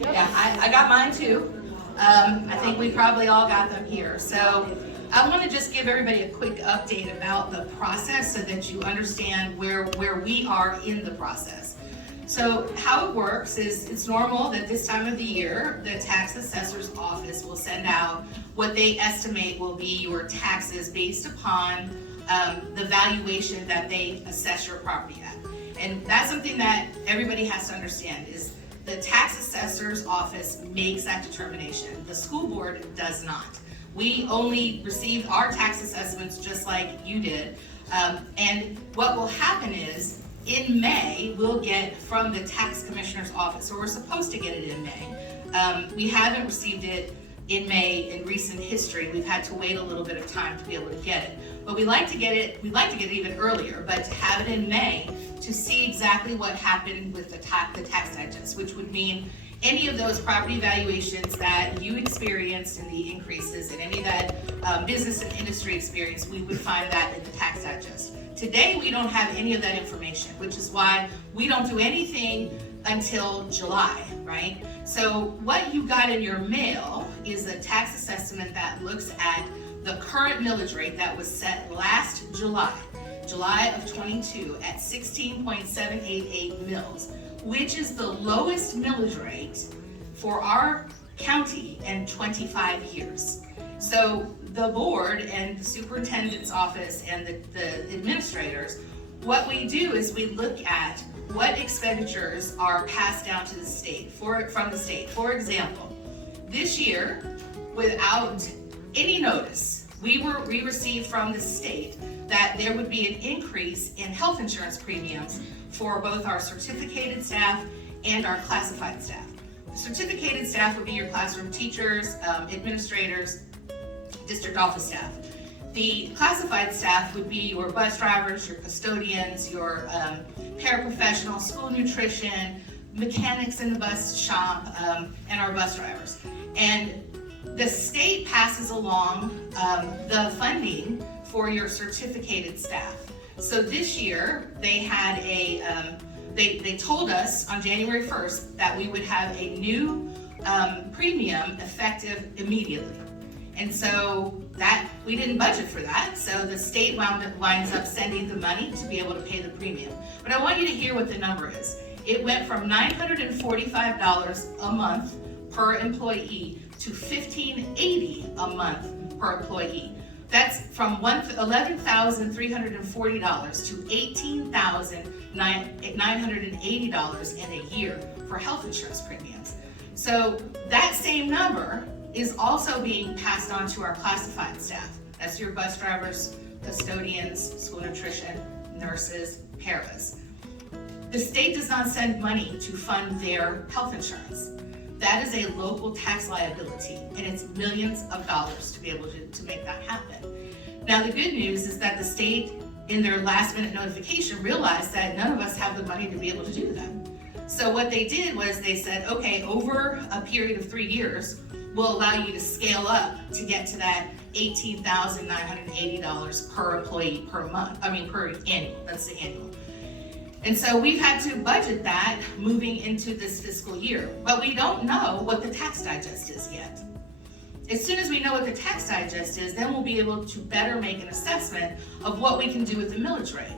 Yeah, I got mine too. I think we probably all got them here. So I want to just give everybody a quick update about the process so that you understand where we are in the process. So how it works is it's normal that this time of the year, the tax assessor's office will send out what they estimate will be your taxes based upon the valuation that they assess your property at. And that's something that everybody has to understand is the tax assessor's office makes that determination. The school board does not. We only receive our tax assessments just like you did. And what will happen is in May, we'll get from the tax commissioner's office, or we're supposed to get it in May. We haven't received it in May in recent history. We've had to wait a little bit of time to be able to get it. But we'd like to get it even earlier, but to have it in May to see exactly what happened with the tax digest, which would mean any of those property valuations that you experienced in the increases and any of that business and industry experience, we would find that in the tax digest. Today, we don't have any of that information, which is why we don't do anything until July, right? So what you got in your mail is a tax assessment that looks at the current millage rate that was set last July of 22 at 16.788 mils, which is the lowest millage rate for our county in 25 years. So the board and the superintendent's office and the administrators, what we do is we look at what expenditures are passed down to the state from the state. For example, this year, without any notice, we received from the state that there would be an increase in health insurance premiums for both our certificated staff and our classified staff. The certificated staff would be your classroom teachers, administrators, district office staff. The classified staff would be your bus drivers, your custodians, your paraprofessionals, school nutrition, mechanics in the bus shop, and our bus drivers. And the state passes along the funding for your certificated staff. So this year, they had they told us on January 1st that we would have a new premium effective immediately. And so that we didn't budget for that, so the state winds up sending the money to be able to pay the premium. But I want you to hear what the number is. It went from $945 a month per employee to $1,580 a month per employee. That's from $11,340 to $18,980 in a year for health insurance premiums. So that same number is also being passed on to our classified staff. That's your bus drivers, custodians, school nutrition, nurses, paras. The state does not send money to fund their health insurance. That is a local tax liability, and it's millions of dollars to be able to make that happen. Now, the good news is that the state, in their last minute notification, realized that none of us have the money to be able to do that. So what they did was they said, okay, over a period of 3 years, we'll allow you to scale up to get to that $18,980 per employee per annual. That's the annual. And so we've had to budget that moving into this fiscal year, but we don't know what the tax digest is yet. As soon as we know what the tax digest is, then we'll be able to better make an assessment of what we can do with the millage rate.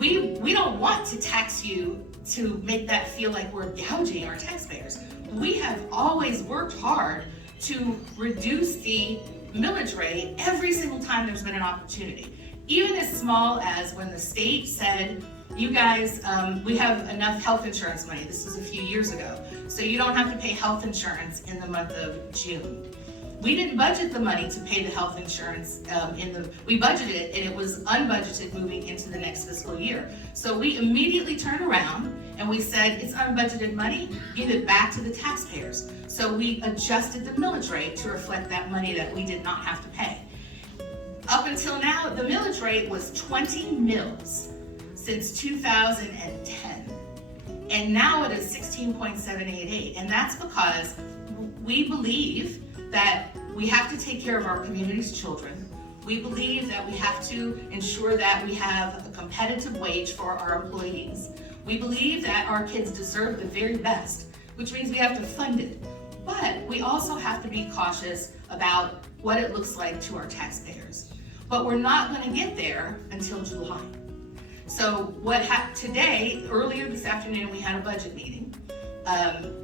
We don't want to tax you to make that feel like we're gouging our taxpayers. We have always worked hard to reduce the millage rate every single time there's been an opportunity. Even as small as when the state said, you guys, we have enough health insurance money. This was a few years ago. So you don't have to pay health insurance in the month of June. We didn't budget the money to pay the health insurance we budgeted it and it was unbudgeted moving into the next fiscal year. So we immediately turned around and we said, it's unbudgeted money, give it back to the taxpayers. So we adjusted the millage rate to reflect that money that we did not have to pay. Up until now, the millage rate was 20 mils since 2010. And now it is 16.788. And that's because we believe that we have to take care of our community's children. We believe that we have to ensure that we have a competitive wage for our employees. We believe that our kids deserve the very best. which means we have to fund it. But we also have to be cautious about what it looks like to our taxpayers. But we're not going to get there until July. So today, earlier this afternoon, we had a budget meeting.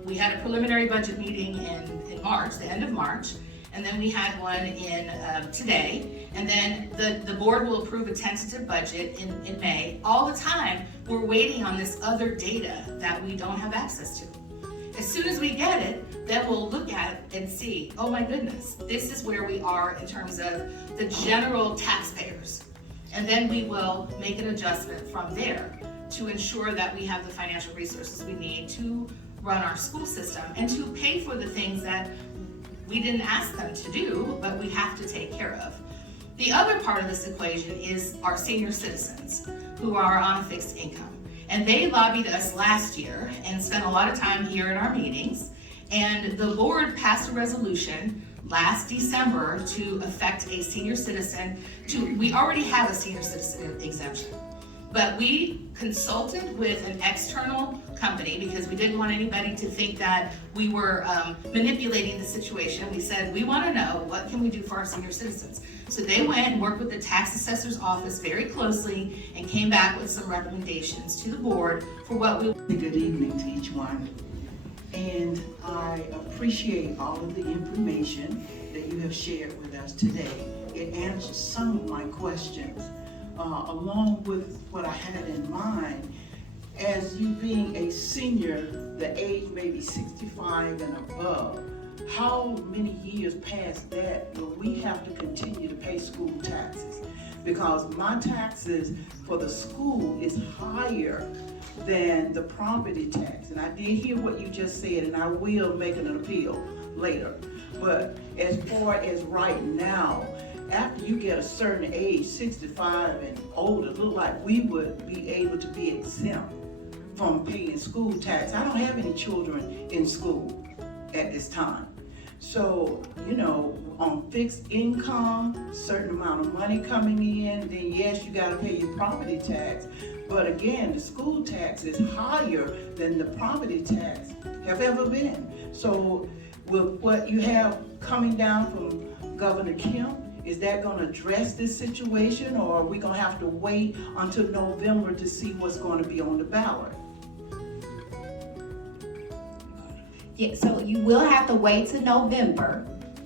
We had a preliminary budget meeting in March, the end of March, and then we had one in today, and then the board will approve a tentative budget in May. All the time, we're waiting on this other data that we don't have access to. As soon as we get it, then we'll look at it and see, oh my goodness, this is where we are in terms of the general taxpayers. And then we will make an adjustment from there to ensure that we have the financial resources we need to run our school system and to pay for the things that we didn't ask them to do, but we have to take care of. The other part of this equation is our senior citizens who are on a fixed income. And they lobbied us last year and spent a lot of time here in our meetings. And the board passed a resolution last December to affect a senior citizen we already have a senior citizen exemption. But we consulted with an external company because we didn't want anybody to think that we were manipulating the situation. We said, we want to know what can we do for our senior citizens. So they went and worked with the tax assessor's office very closely and came back with some recommendations to the board for what we... Good evening to each one. And I appreciate all of the information that you have shared with us today. It answers some of my questions. Along with what I had in mind, as you being a senior, the age may be 65 and above, how many years past that will we have to continue to pay school taxes? Because my taxes for the school is higher than the property tax. And I did hear what you just said, and I will make an appeal later. But as far as right now, after you get a certain age, 65 and older, look like we would be able to be exempt from paying school tax. I don't have any children in school at this time. So, you know, on fixed income, certain amount of money coming in, then yes, you gotta pay your property tax. But again, the school tax is higher than the property tax have ever been. So with what you have coming down from Governor Kemp, is that going to address this situation, or are we going to have to wait until November to see what's going to be on the ballot? Yeah, so you will have to wait till November,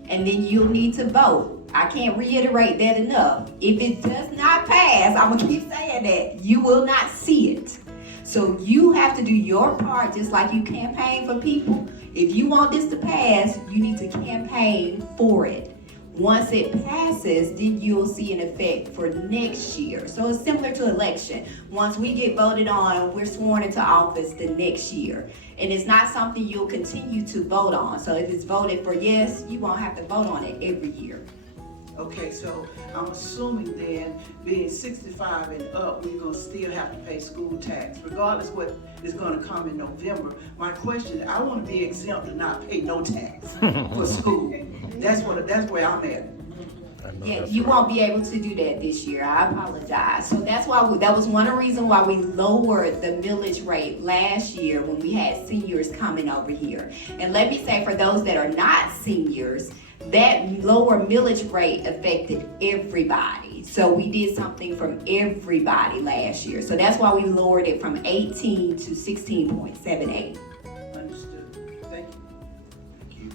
and then you'll need to vote. I can't reiterate that enough. If it does not pass, I'm going to keep saying that, you will not see it. So you have to do your part, just like you campaign for people. If you want this to pass, you need to campaign for it. Once it passes, then you'll see an effect for next year. So it's similar to election. Once we get voted on, we're sworn into office the next year. And it's not something you'll continue to vote on. So if it's voted for yes, you won't have to vote on it every year. Okay, so I'm assuming then, being 65 and up, we're gonna still have to pay school tax, regardless what is gonna come in November. My question, I wanna be exempt and not pay no tax for school. That's where I'm at. Yeah, you won't be able to do that this year. I apologize. So that's why that was one reason why we lowered the millage rate last year when we had seniors coming over here. And let me say, for those that are not seniors, that lower millage rate affected everybody. So we did something from everybody last year. So that's why we lowered it from 18 to 16.78. Understood. Thank you.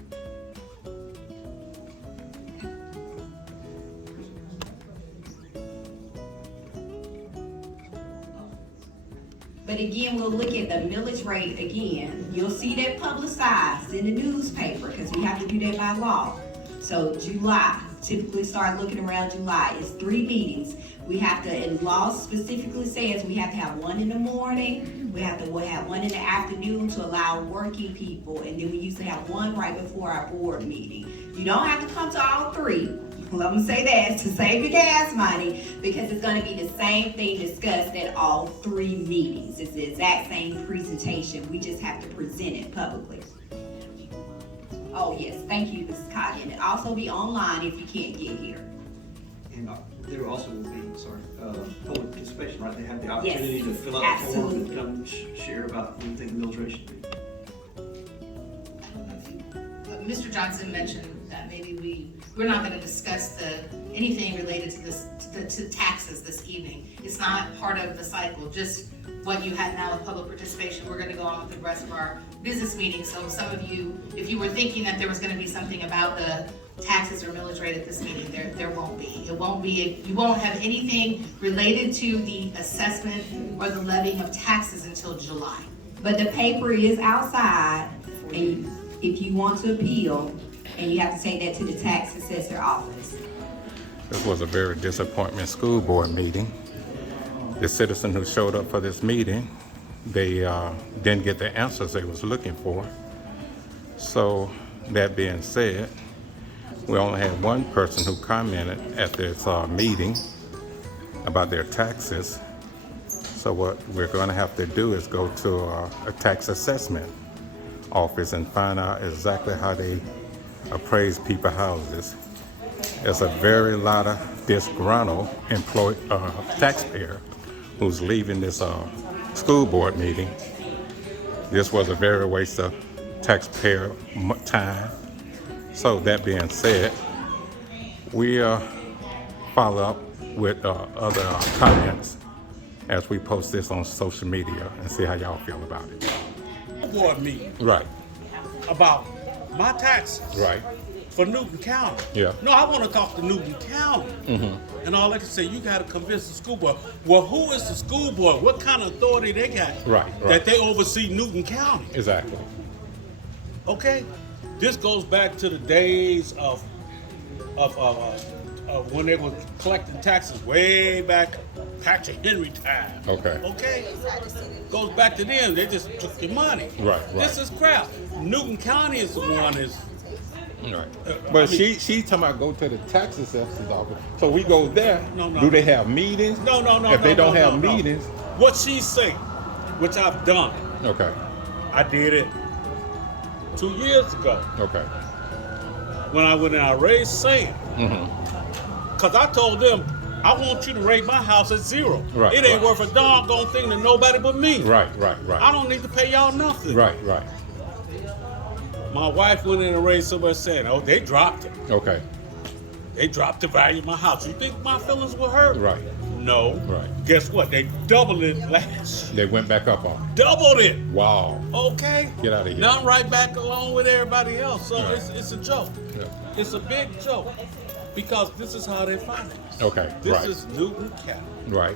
But again, we'll look at the millage rate again. You'll see that publicized in the newspaper because we have to do that by law. So July, typically start looking around July. It's 3 meetings. We have to, and law specifically says we have to have one in the morning, we have to have one in the afternoon to allow working people, and then we used to have one right before our board meeting. You don't have to come to all 3. Let me say that to save your gas money, because it's going to be the same thing discussed at all 3 meetings. It's the exact same presentation. We just have to present it publicly. Oh yes, thank you, Mrs. Cotton. And also be online if you can't get here. And there also will be, public participation, right? They have the opportunity to fill out the form and come share about what you think the millage rate should be. Mr. Johnson mentioned that maybe we're not gonna discuss anything related to this, to taxes this evening. It's not part of the cycle, just what you had now with public participation. We're gonna go on with the rest of our business meeting. So some of you, if you were thinking that there was gonna be something about the taxes or millage rate at this meeting, there won't be. It won't be, you won't have anything related to the assessment or the levying of taxes until July. But the paper is outside, and if you want to appeal, and you have to take that to the tax assessor office. This was a very disappointing school board meeting. The citizen who showed up for this meeting, they didn't get the answers they was looking for. So that being said, we only had one person who commented at this meeting about their taxes. So what we're going to have to do is go to a tax assessment office and find out exactly how they appraise people's houses. There's a very lot of disgruntled taxpayer who's leaving this school board meeting. This was a very waste of taxpayer time. So that being said, we follow up with other comments as we post this on social media and see how y'all feel about it. Board meeting Right, about my taxes right, for Newton County. Yeah. No, I want to talk to Newton County. And all I can say, you got to convince the school board. Well, who is the school board? What kind of authority they got? Right. That they oversee Newton County. exactly. Okay, this goes back to the days of when they were collecting taxes way back Patrick Henry time. Okay. Okay, goes back to them. They just took your money. Right. This is crap. Newton County is the one is. Right. But I mean- she talking about go to the tax assessor's office. So we go there. No. Do they have meetings? No. If they don't have no. meetings, What she's saying, which I've done, okay, I did it 2 years ago okay, when I went and I raised sand. Cause I told them I want you to rate my house at 0. Right, It ain't right. worth a doggone thing to nobody but me. right. I don't need to pay y'all nothing. Right. My wife went in and raised so much sand. Oh, they dropped it. Okay, They dropped the value of my house. You think my feelings were hurt? right. No. Right. Guess what? They doubled it last year. They went back up on it. Doubled it. Wow. Okay. Get out of here. Now I'm right back along with everybody else. So Right. it's a joke. Yeah. It's a big joke because this is how they finance. Okay, This right. is Newton County. Right.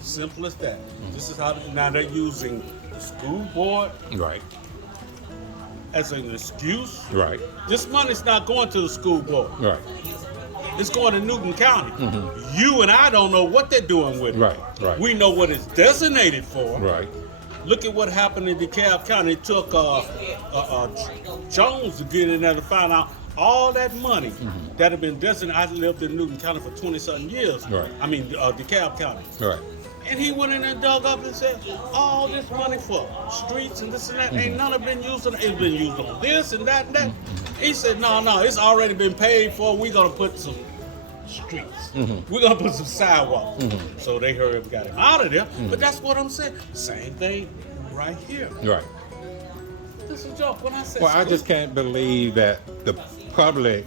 Simple as that. This is how now they're using the school board Right. as an excuse. Right. This money's not going to the school board. Right. It's going to Newton County. You and I don't know what they're doing with it. Right. We know what it's designated for. Right. Look at what happened in DeKalb County. It took Jones to get in there to find out all that money that had been designated. I lived in Newton County for 20-something years. Right. I mean, DeKalb County. Right. And he went in and dug up and said, all this money for streets and this and that, ain't none of it been used on, it's been used on this and that and that. He said, no, it's already been paid for. We're going to put some streets. We're going to put some sidewalks. So they hurried and got him out of there. But that's what I'm saying. Same thing right here. Right. This is a joke. When I said Well, I school- just can't believe that the public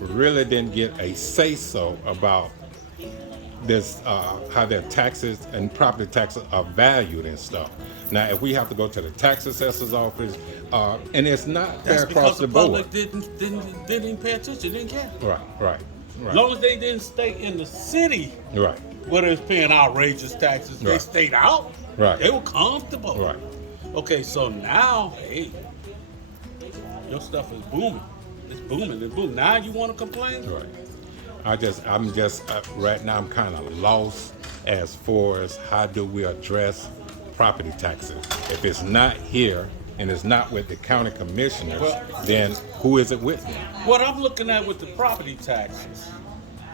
really didn't get a say-so about this, how their taxes and property taxes are valued and stuff. Now, if we have to go to the tax assessor's office, and it's not That's fair because across the the board. public didn't even pay attention, didn't care. Right. As long as they didn't stay in the city Right. where they was paying outrageous taxes, they Right. stayed out. Right. They were comfortable. Right. Okay, so now, hey, your stuff is booming. It's booming. Now you want to complain? Right. I'm just right now. I'm kind of lost as far as how do we address property taxes. If it's not here and it's not with the county commissioners, Well- then who is it with? What I'm looking at with the property taxes,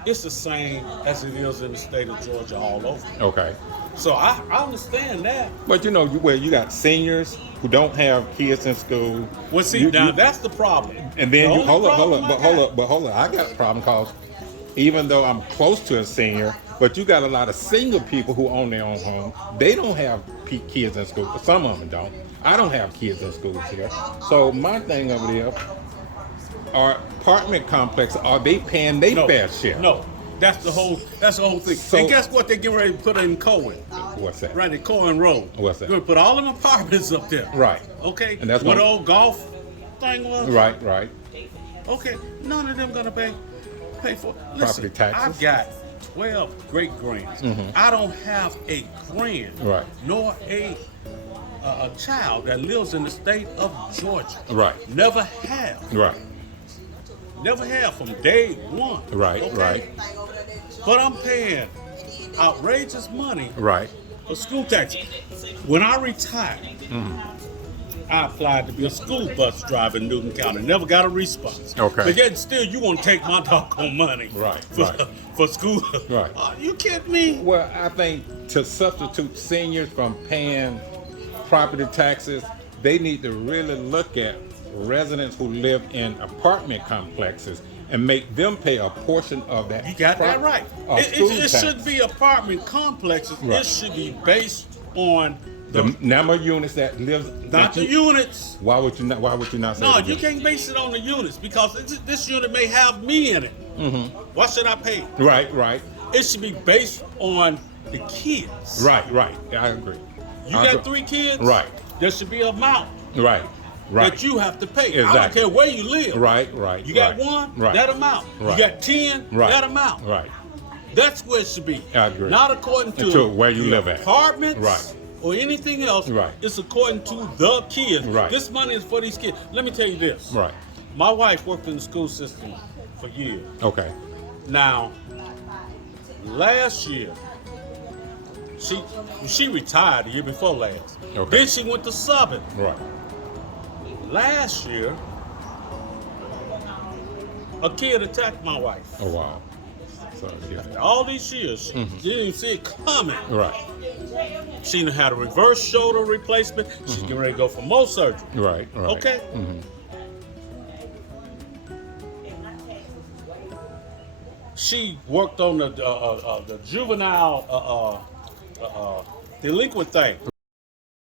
it's the same as it is in the state of Georgia all over. Okay. So I understand that. But you know, you got seniors who don't have kids in school. Well, see, You- now you- that's the problem. And then The you only hold problem I got- up. I got a problem because even though I'm close to a senior, but you got a lot of single people who own their own home. They don't have kids in school. Some of them don't. I don't have kids in school here. So my thing over there, are apartment complexes, are they paying their fair share? No, that's the whole thing. So- and guess what? They get ready to put in Cohen, What's that? right in Cohen Road. What's that? They're gonna put all them apartments up there. Right. Okay. And that's what gonna- old golf thing was. Right, right. Okay. None of them gonna pay for. Property Listen, taxes. I've got 12 great grands. I don't have a grand, Right. nor a child that lives in the state of Georgia. Right. Never have. Right, Never have from day one. right, okay? right, But I'm paying outrageous money right. for school taxes. When I retired, I applied to be a school bus driver in Newton County. Never got a response. Okay. But yet still, you want to take my doggone money. Right, For, right. for school. Right. You kidding me? Well, I think to substitute seniors from paying property taxes, they need to really look at residents who live in apartment complexes and make them pay a portion of that. You got that right. It It should be apartment complexes. Right. It should be based on the number of units that lives. not the units. Why would you not? Why would you not say? No, the you units? can't base it on the units because this unit may have me in it. Why should I pay? Right, right, It should be based on the kids. right, right. I agree. You I got agree. 3 kids? Right. There should be an amount Right, right. that you have to pay. I don't Exactly. care where you live. Right, right. You got right, 1, right, that amount. Right. You got 10, right, that amount. Right. That's where it should be. I agree. Not according to To where you the live at. apartments Right. or anything else. Right. It's according to the kids. Right. This money is for these kids. Let me tell you this. Right. My wife worked in the school system for years. Okay. Now, last year, she retired the year before last. Okay. Then she went to subbing. Right. Last year, a kid attacked my wife. Oh wow. So yeah. All these years, didn't even see it coming. Right. She done had a reverse shoulder replacement. She's getting ready to go for more surgery. Right. Right. Okay? She worked on the juvenile delinquent thing.